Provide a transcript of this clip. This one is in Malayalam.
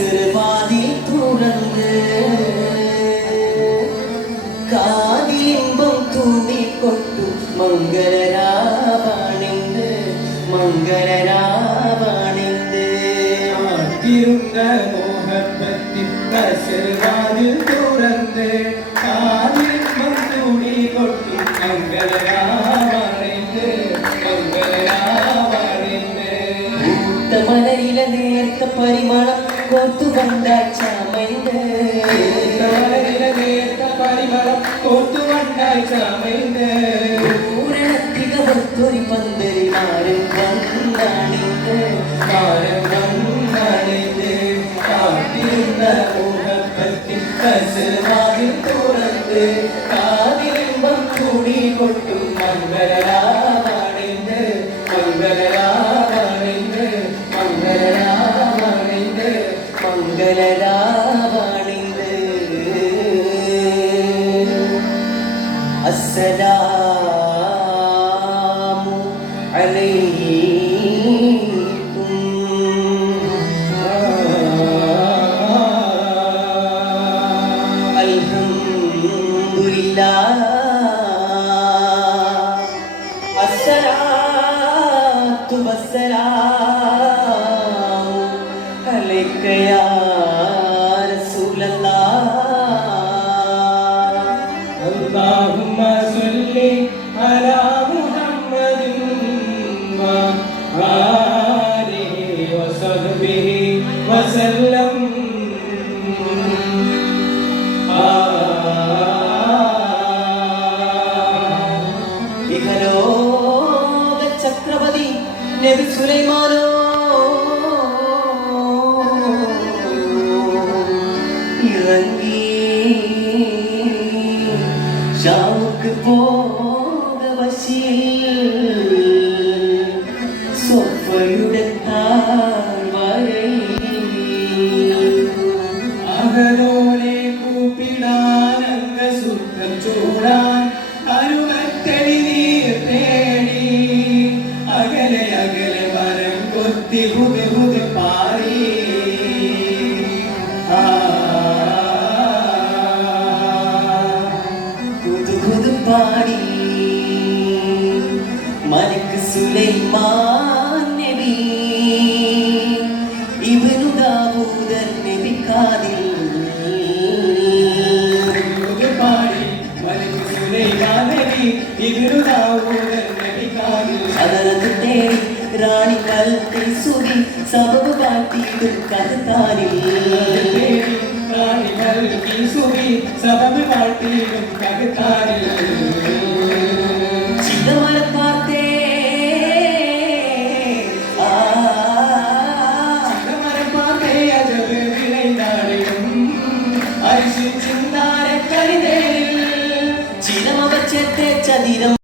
കസർവാതിൽ തുറന്ന് കാതിലിമ്പം തൂങ്ങിക്കൊട്ടു മംഗളരാവാണിന്ന് മംഗളരാവാണിന്ന് ആത്തിരുന്ന മോഹപ്പത്തിൽ കസർവാതിൽ തുറന്ന് കാതിലിമ്പം തൂങ്ങിക്കൊട്ടു മംഗളരാവാണിന്ന് മംഗളരാവാണിന്ന് മലരിലെ നേർത്ത പരിമളം കോത്തുകൊണ്ട ചമൈന് പൂരണത്തികത്തൊരു പന്തരി മാരം വന്നാണിന്ന് മാരം വന്നാണിന്ന് കാത്തിരുന്ന മോഹപ്പത്തിൽ കസർവാതിൽ തുറന്ന് കാതിലിമ്പം കൂടിക്കൊട്ടും മംഗളരാവാണിന്ന് മംഗളരാവാണിന്ന് മംഗളരാവാണിന്ന് മംഗളരാവാണിന്ന് അസ്സലാമു അലൈക്കും അൽഹംദുലില്ലാഹ് അസ്സലാത്തു വസ്സലാമു അലൈക യാ റസൂലല്ലാഹ് اللهم صل على محمد وآله وصحبه وسلم ഇഹലോക ചക്രവർത്തി നബി സുലൈമാനോ ഇറങ്ങി ഷാമുക്ക് പോക വശിയിൽ സൊഫയുടെ താഴ്വരയിൽ അകലോലെ കൂപ്പിടാൻ അംഗസുഖം ചൂടാൻ അരുമത്തടി നീർ തേടി അകലെ അകലെ മരം കൊത്തി ഹുദ് ഹുദ് പാറി പാടി മലിക് സുലൈമാൻ നബി ഇബ്നു ദാവൂദ് നബി കാദിൽ പാടി മലിക് സുലൈമാൻ നബി ഇബ്നു ദാവൂദ് നബി കാദിൽ അതരത്ത് തേടി റാണി കൽത്തി സുബി സബബ് കാട്ടിയിടും കഥത്താനിൽ റാണി കൽത്തി സുബി സബബ് കാട്ടിയിടും കഥത്താനിൽ